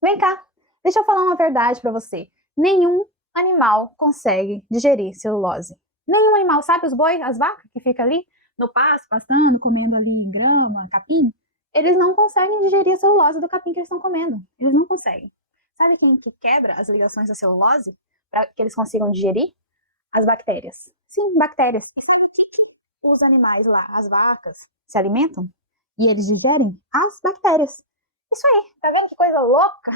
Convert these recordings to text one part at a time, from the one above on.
Vem cá, deixa eu falar uma verdade pra você. Nenhum animal consegue digerir celulose. Nenhum animal, sabe os boi, as vacas que ficam ali no pasto, pastando, comendo ali grama, capim? Eles não conseguem digerir a celulose do capim que eles estão comendo. Eles não conseguem. Sabe quem que quebra as ligações da celulose para que eles consigam digerir? As bactérias. Sim, bactérias. E sabe o que os animais lá, as vacas, se alimentam? E eles digerem as bactérias. Isso aí, tá vendo que coisa louca?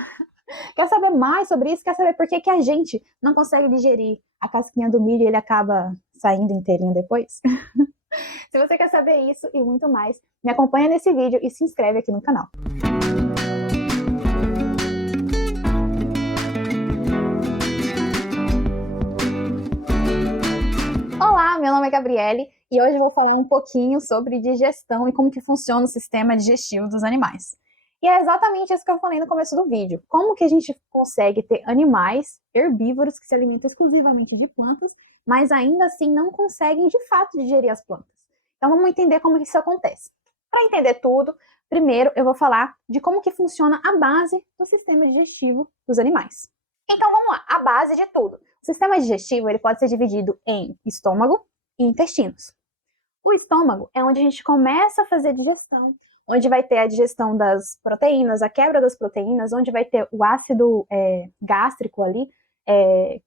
Quer saber mais sobre isso? Quer saber por que, que a gente não consegue digerir a casquinha do milho e ele acaba saindo inteirinho depois? Se você quer saber isso e muito mais, me acompanha nesse vídeo e se inscreve aqui no canal. Olá, meu nome é Gabriele e hoje eu vou falar um pouquinho sobre digestão e como que funciona o sistema digestivo dos animais. E é exatamente isso que eu falei no começo do vídeo. Como que a gente consegue ter animais herbívoros que se alimentam exclusivamente de plantas, mas ainda assim não conseguem de fato digerir as plantas. Então vamos entender como que isso acontece. Para entender tudo, primeiro eu vou falar de como que funciona a base do sistema digestivo dos animais. Então vamos lá, a base de tudo. O sistema digestivo ele pode ser dividido em estômago e intestinos. O estômago é onde a gente começa a fazer digestão, onde vai ter a digestão das proteínas, a quebra das proteínas, onde vai ter o ácido gástrico ali,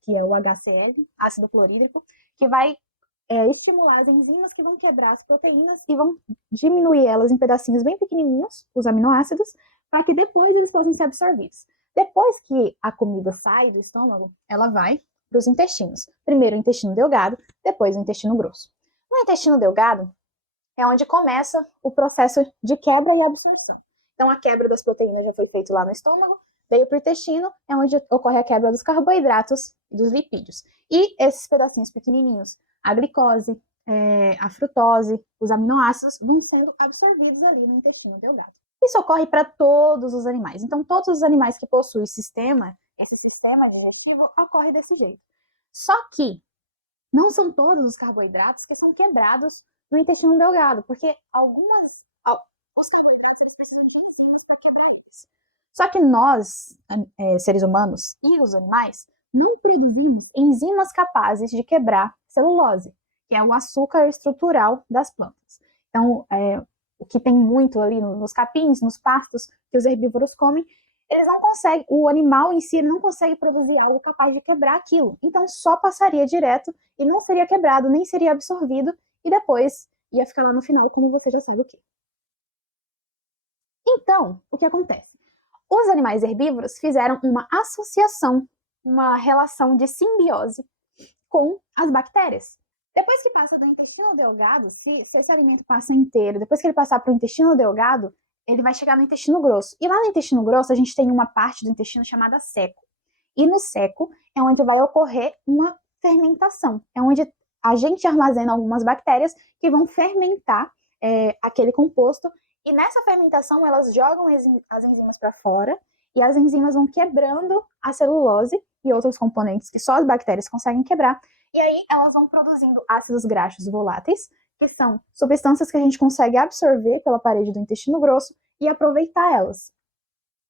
que é o HCl, ácido clorídrico, que vai estimular as enzimas que vão quebrar as proteínas e vão diminuir elas em pedacinhos bem pequenininhos, os aminoácidos, para que depois eles possam ser absorvidos. Depois que a comida sai do estômago, ela vai para os intestinos. Primeiro o intestino delgado, depois o intestino grosso. No intestino delgado é onde começa o processo de quebra e absorção. Então a quebra das proteínas já foi feita lá no estômago, veio para o intestino, é onde ocorre a quebra dos carboidratos e dos lipídios. E esses pedacinhos pequenininhos, a glicose, a frutose, os aminoácidos, vão sendo absorvidos ali no intestino delgado. Isso ocorre para todos os animais. Então, todos os animais que possuem esse sistema digestivo ocorre desse jeito. Só que não são todos os carboidratos que são quebrados no intestino delgado, porque os carboidratos eles precisam de enzimas para quebrar eles. Só que nós, seres humanos e os animais, não produzimos enzimas capazes de quebrar celulose, que é o açúcar estrutural das plantas. Então, o que tem muito ali nos capins, nos pastos que os herbívoros comem, eles não conseguem, o animal em si não consegue produzir algo capaz de quebrar aquilo. Então, só passaria direto e não seria quebrado, nem seria absorvido, e depois ia ficar lá no final, como você já sabe o que. Então, o que acontece? Os animais herbívoros fizeram uma associação, uma relação de simbiose com as bactérias. Depois que passa do intestino delgado, se esse alimento passa inteiro, depois que ele passar para o intestino delgado, ele vai chegar no intestino grosso. E lá no intestino grosso, a gente tem uma parte do intestino chamada seco. E no seco é onde vai ocorrer uma fermentação. É onde a gente armazena algumas bactérias que vão fermentar aquele composto. E nessa fermentação, elas jogam as enzimas para fora e as enzimas vão quebrando a celulose e outros componentes que só as bactérias conseguem quebrar. E aí elas vão produzindo ácidos graxos voláteis, que são substâncias que a gente consegue absorver pela parede do intestino grosso e aproveitar elas.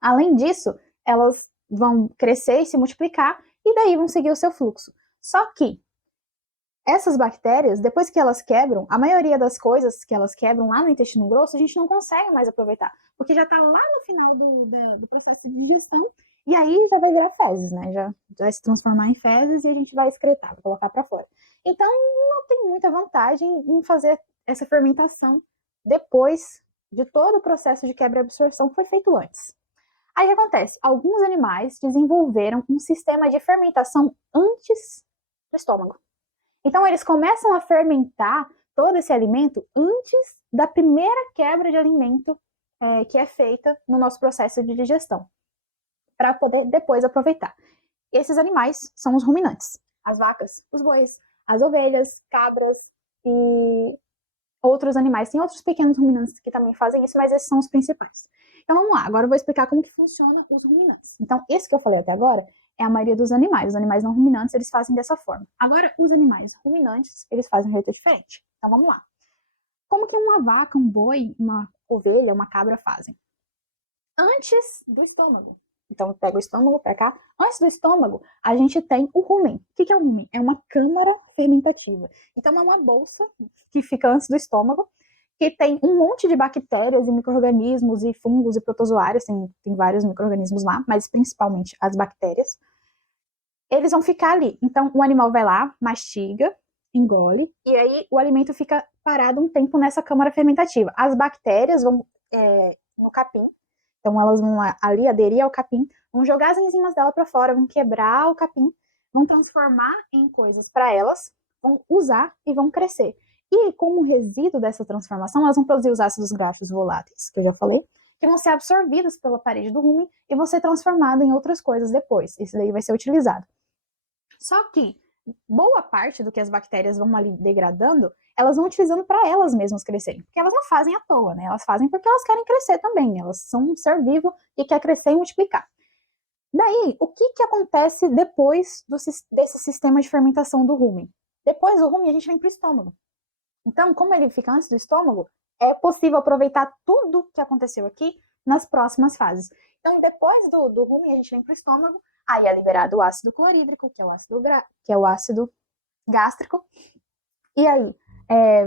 Além disso, elas vão crescer e se multiplicar e daí vão seguir o seu fluxo. Só que essas bactérias, depois que elas quebram, a maioria das coisas que elas quebram lá no intestino grosso, a gente não consegue mais aproveitar, porque já está lá no final do processo de digestão, e aí já vai virar fezes, né? Já vai se transformar em fezes e a gente vai excretar, vai colocar para fora. Então, não tem muita vantagem em fazer essa fermentação depois de todo o processo de quebra e absorção que foi feito antes. Aí o que acontece? Alguns animais desenvolveram um sistema de fermentação antes do estômago. Então, eles começam a fermentar todo esse alimento antes da primeira quebra de alimento que é feita no nosso processo de digestão, para poder depois aproveitar. Esses animais são os ruminantes: as vacas, os bois, as ovelhas, cabras e outros animais. Tem outros pequenos ruminantes que também fazem isso, mas esses são os principais. Então vamos lá, agora eu vou explicar como que funciona os ruminantes. Então, esse que eu falei até agora é a maioria dos animais. Os animais não ruminantes, eles fazem dessa forma. Agora, os animais ruminantes, eles fazem de um jeito diferente. Então vamos lá. Como que uma vaca, um boi, uma ovelha, uma cabra fazem? Antes do estômago, Então, pega o estômago para cá. Antes do estômago, a gente tem o rumen. O que é o rumen? É uma câmara fermentativa. Então, é uma bolsa que fica antes do estômago, que tem um monte de bactérias e micro-organismos e fungos e protozoários, tem vários micro-organismos lá, mas principalmente as bactérias. Eles vão ficar ali. Então, o animal vai lá, mastiga, engole, e aí o alimento fica parado um tempo nessa câmara fermentativa. As bactérias vão no capim, então elas vão ali aderir ao capim, vão jogar as enzimas dela para fora, vão quebrar o capim, vão transformar em coisas para elas, vão usar e vão crescer. E como resíduo dessa transformação, elas vão produzir os ácidos graxos voláteis, que eu já falei, que vão ser absorvidos pela parede do rumen e vão ser transformados em outras coisas depois. Isso daí vai ser utilizado. Só que boa parte do que as bactérias vão ali degradando, elas vão utilizando para elas mesmas crescerem. Porque elas não fazem à toa, né? Elas fazem porque elas querem crescer também. Elas são um ser vivo e quer crescer e multiplicar. Daí, o que acontece depois desse sistema de fermentação do rumen? Depois do rumen, a gente vem para o estômago. Então, como ele fica antes do estômago, é possível aproveitar tudo que aconteceu aqui nas próximas fases. Então, depois do rumen, a gente vem para o estômago, aí é liberado o ácido clorídrico, que é o ácido gástrico, e aí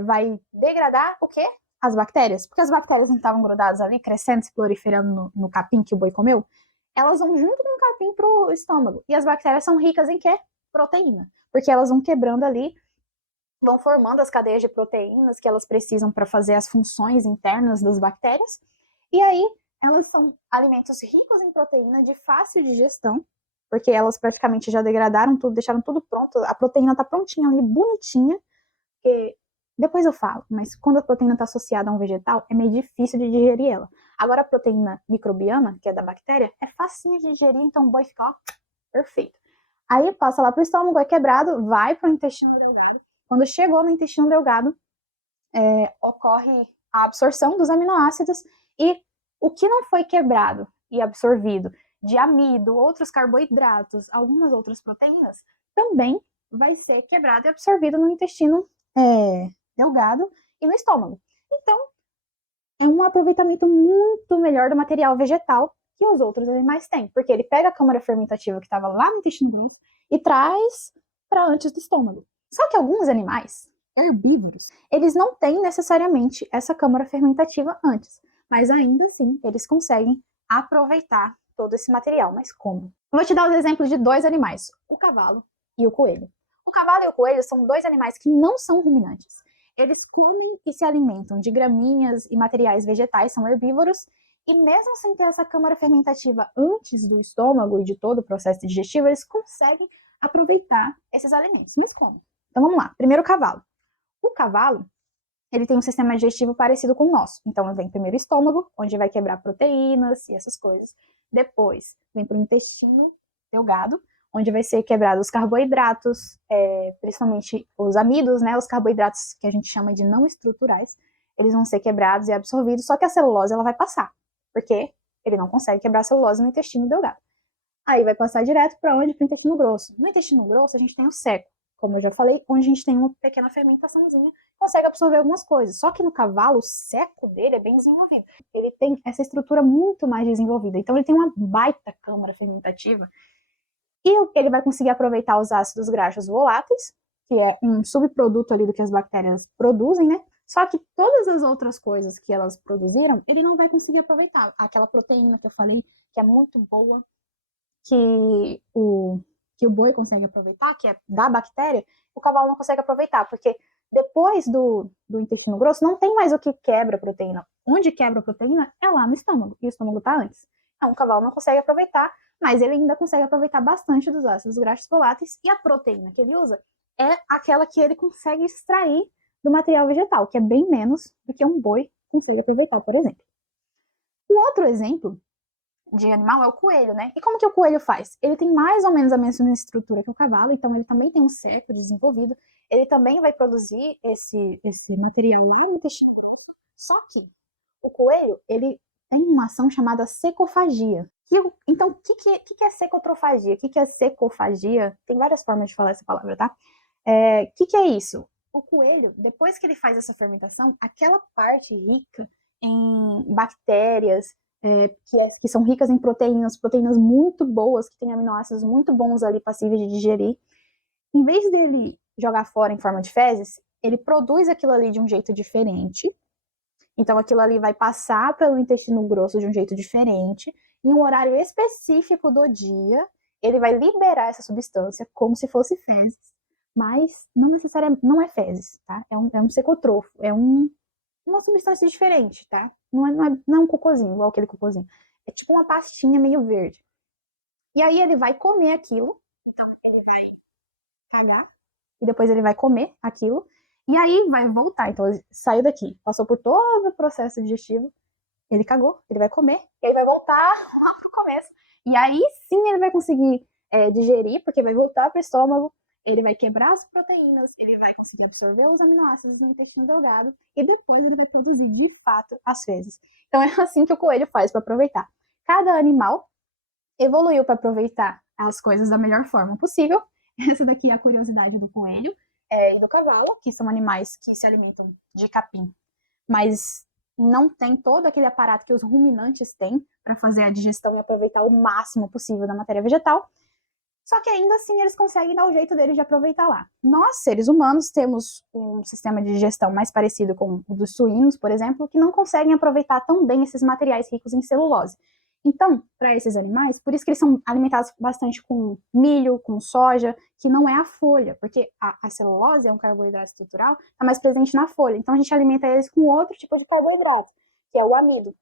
vai degradar o quê? As bactérias, porque as bactérias não estavam grudadas ali, crescendo, se proliferando no capim que o boi comeu, elas vão junto com o capim pro estômago, e as bactérias são ricas em quê? Proteína, porque elas vão quebrando ali, vão formando as cadeias de proteínas que elas precisam para fazer as funções internas das bactérias, e aí elas são alimentos ricos em proteína, de fácil digestão, porque elas praticamente já degradaram tudo, deixaram tudo pronto, a proteína tá prontinha ali, bonitinha, que depois eu falo, mas quando a proteína está associada a um vegetal, é meio difícil de digerir ela. Agora a proteína microbiana, que é da bactéria, é facinho de digerir, então o boi fica, ó, perfeito. Aí passa lá pro estômago, é quebrado, vai pro intestino delgado. Quando chegou no intestino delgado, ocorre a absorção dos aminoácidos e o que não foi quebrado e absorvido de amido, outros carboidratos, algumas outras proteínas, também vai ser quebrado e absorvido no intestino delgado e no estômago. Então, é um aproveitamento muito melhor do material vegetal que os outros animais têm, porque ele pega a câmara fermentativa que estava lá no intestino grosso e traz para antes do estômago. Só que alguns animais herbívoros, eles não têm necessariamente essa câmara fermentativa antes, mas ainda assim eles conseguem aproveitar todo esse material. Mas como? Eu vou te dar os exemplos de dois animais, o cavalo e o coelho. O cavalo e o coelho são dois animais que não são ruminantes. Eles comem e se alimentam de graminhas e materiais vegetais, são herbívoros, e mesmo sem ter essa câmara fermentativa antes do estômago e de todo o processo digestivo, eles conseguem aproveitar esses alimentos. Mas como? Então vamos lá. Primeiro o cavalo. O cavalo, ele tem um sistema digestivo parecido com o nosso. Então vem primeiro o estômago, onde vai quebrar proteínas e essas coisas. Depois vem para o intestino delgado, onde vai ser quebrado os carboidratos, principalmente os amidos, né, os carboidratos que a gente chama de não estruturais, eles vão ser quebrados e absorvidos, só que a celulose ela vai passar, porque ele não consegue quebrar a celulose no intestino delgado. Aí vai passar direto para onde? Para o intestino grosso. No intestino grosso a gente tem o seco, como eu já falei, onde a gente tem uma pequena fermentaçãozinha, consegue absorver algumas coisas. Só que no cavalo, o seco dele é bem desenvolvido. Ele tem essa estrutura muito mais desenvolvida. Então ele tem uma baita câmara fermentativa. E ele vai conseguir aproveitar os ácidos graxos voláteis, que é um subproduto ali do que as bactérias produzem, né? Só que todas as outras coisas que elas produziram, ele não vai conseguir aproveitar. Aquela proteína que eu falei, que é muito boa, que o boi consegue aproveitar, que é da bactéria, o cavalo não consegue aproveitar, porque depois do intestino grosso não tem mais o que quebra a proteína. Onde quebra a proteína é lá no estômago, e o estômago está antes. Então o cavalo não consegue aproveitar, mas ele ainda consegue aproveitar bastante dos ácidos graxos voláteis, e a proteína que ele usa é aquela que ele consegue extrair do material vegetal, que é bem menos do que um boi consegue aproveitar, por exemplo. Um outro exemplo de animal é o coelho, né? E como que o coelho faz? Ele tem mais ou menos a mesma estrutura que o cavalo, então ele também tem um seco desenvolvido, ele também vai produzir esse material lá no intestino. Só que o coelho, ele tem uma ação chamada secofagia. Então, o que é secotrofagia? O que é secofagia? Tem várias formas de falar essa palavra, tá? O que é isso? O coelho, depois que ele faz essa fermentação, aquela parte rica em bactérias que são ricas em proteínas muito boas, que têm aminoácidos muito bons ali passíveis de digerir. Em vez dele jogar fora em forma de fezes, ele produz aquilo ali de um jeito diferente. Então aquilo ali vai passar pelo intestino grosso de um jeito diferente, em um horário específico do dia, ele vai liberar essa substância como se fosse fezes, mas não necessariamente, não é fezes, tá? É um secotrofo, uma substância diferente, tá? Não é um cocôzinho, igual aquele cocôzinho. É tipo uma pastinha meio verde. E aí ele vai comer aquilo, então ele vai cagar, e depois ele vai comer aquilo, e aí vai voltar. Então ele saiu daqui, passou por todo o processo digestivo, ele cagou, ele vai comer, e aí vai voltar lá pro começo. E aí sim ele vai conseguir digerir, porque vai voltar pro estômago, ele vai quebrar as proteínas, ele vai conseguir absorver os aminoácidos no intestino delgado, e depois ele vai produzir de fato as fezes. Então é assim que o coelho faz para aproveitar. Cada animal evoluiu para aproveitar as coisas da melhor forma possível. Essa daqui é a curiosidade do coelho e do cavalo, que são animais que se alimentam de capim, mas não tem todo aquele aparato que os ruminantes têm para fazer a digestão e aproveitar o máximo possível da matéria vegetal. Só que ainda assim eles conseguem dar o jeito deles de aproveitar lá. Nós, seres humanos, temos um sistema de digestão mais parecido com o dos suínos, por exemplo, que não conseguem aproveitar tão bem esses materiais ricos em celulose. Então, para esses animais, por isso que eles são alimentados bastante com milho, com soja, que não é a folha, porque a celulose é um carboidrato estrutural, está mais presente na folha. Então a gente alimenta eles com outro tipo de carboidrato, que é o amido,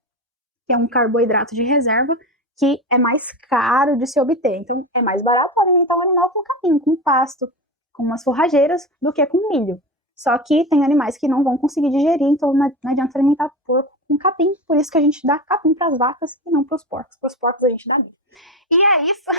que é um carboidrato de reserva que é mais caro de se obter. Então é mais barato alimentar um animal com capim, com pasto, com umas forrageiras, do que com milho. Só que tem animais que não vão conseguir digerir, então não adianta alimentar porco com capim. Por isso que a gente dá capim para as vacas e não para os porcos. Para os porcos a gente dá milho. E é isso.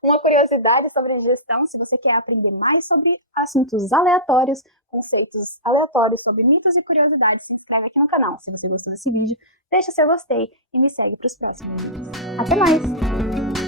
Uma curiosidade sobre digestão. Se você quer aprender mais sobre assuntos aleatórios, conceitos aleatórios sobre mitos e curiosidades, se inscreve aqui no canal. Se você gostou desse vídeo, deixa seu gostei e me segue para os próximos vídeos. Até mais!